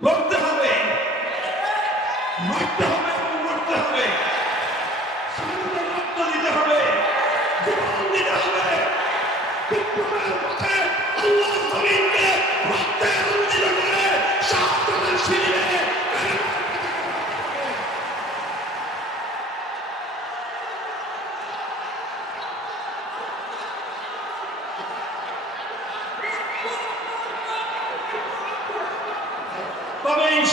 লড়তে হবে। মারতে হবে এবং মরতে হবে স্বাধীনতার রক্ত দিতে হবে জীবন দিতে হবে বিপ্লবের পথে আল্লাহ জমিনকে রক্তে রঞ্জিত করে শাহাদাতের শিবিরে তবে এই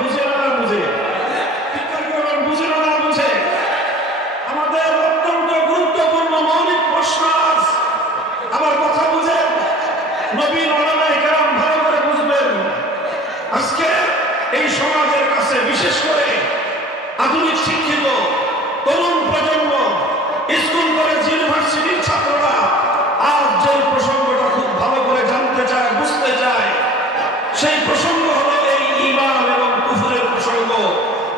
বুঝে না বুঝে। বুঝে না বুঝে। আমাদের অত্যন্ত গুরুত্বপূর্ণ মৌলিক প্রশ্ন আমার কথা বুঝেন? নবীন ওলামায়ে কেরাম ভালো করে বুঝবেন। আজকে এই সমাজের কাছে বিশেষ করে আধুনিক শিক্ষিত তরুণ প্রজন্ম, স্কুল, কলেজ ইউনিভার্সিটির ছাত্ররা আজ যে প্রসঙ্গটা খুব ভালো করে জানতে চায় বুঝতে চায় সেই প্রসঙ্গ হলো এই ইমান এবং কুফুরের প্রসঙ্গ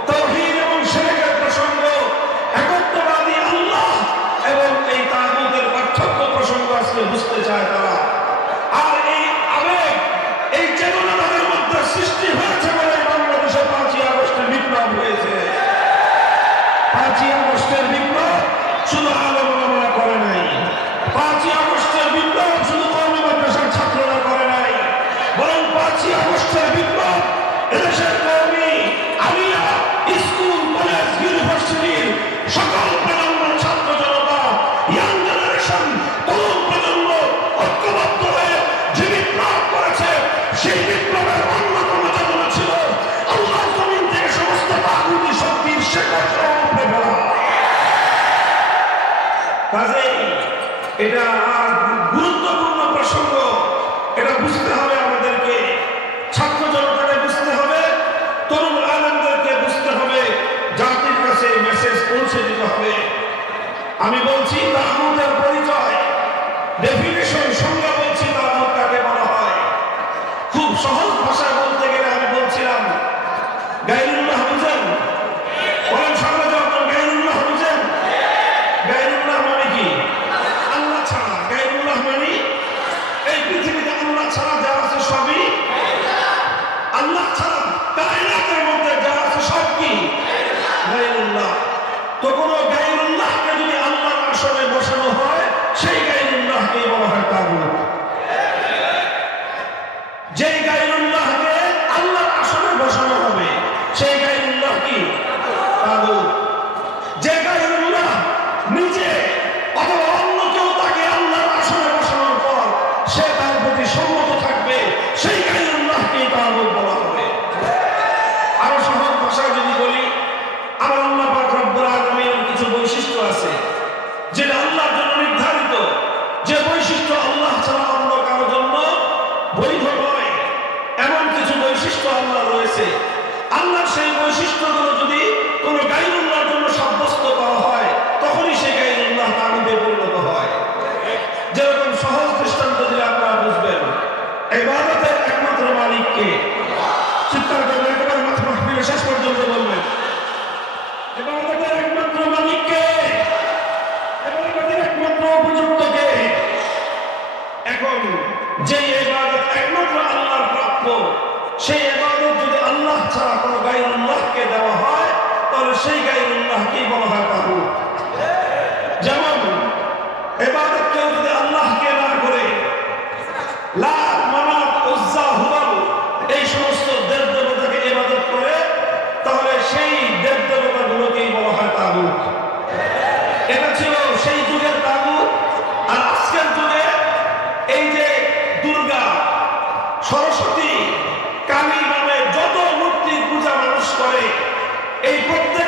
তৌহিদ এবং শিরকের প্রসঙ্গ একত্ববাদী আল্লাহ এবং এই তাগুতের পার্থক্য প্রসঙ্গ আজকে বুঝতে চায় তারা আর এই আবেগ এই চেতনা তাদের মধ্যে সৃষ্টি হয়েছে বলে বাংলাদেশে পাঁচই আগস্টে বিপ্লব হয়েছে পাঁচই আগস্টের বিপ্লব শুধু আলোচনা করে নাই। পাঁচই আগস্টের বিপ্লব শুধু কর্মী মাদ্রাসার ছাত্ররা করে নাই। বরং পাঁচই আগস্টের বিপ্লব এদেশের কর্মী, আলিয়া স্কুল, কলেজ, ইউনিভার্সিটির সকল প্রজন্মের ছাত্র জনতা ইয়াং জেনারেশন কাজেই এটা গুরুত্বপূর্ণ প্রসঙ্গ। এটা বুঝতে হবে আমাদেরকে। ছাত্র জনতাকে বুঝতে হবে, তরুণ আলমদেরকে বুঝতে হবে, জাতির কাছে মেসেজ পৌঁছে দিতে হবে। আমি বলছি তাহমুদের পরিচয়। ডেফিনেশন সংজ্ঞা বলছি গাইরুল্লাহ। তো কোনো গাইরুল্লাহকে যদি আল্লাহর আসনে বসানো হয়, সেই গাইরুল্লাহকে বলা হয় তাগুত। যেই গাইরুল্লাহকে আল্লাহর আসনে বসানো হবে, সেই গাইরুল্লাহ কি? তাগুত। যে গাইরুল্লাহ নিজে আমার আল্লাহ সেই ইবাদত যদি আল্লাহ ছাড়া কোনো গায়রুল্লাহকে দেওয়া হয়, তাহলে সেই গায়রুল্লাহকেই বলা হয় তাগুত। যেমন, ইবাদত কেউ যদি আল্লাহকে না করে লাত মানাত উজ্জা হুবাল এই সমস্ত দেব দেবতাকে ইবাদত করে, তাহলে সেই দেব দেবতাগুলোকেই বলা হয় তাগুত। এটা ছিল সেই যুগের তাগুত, আর আজকের যুগে এই যে দুর্গা এই প্রত্যেক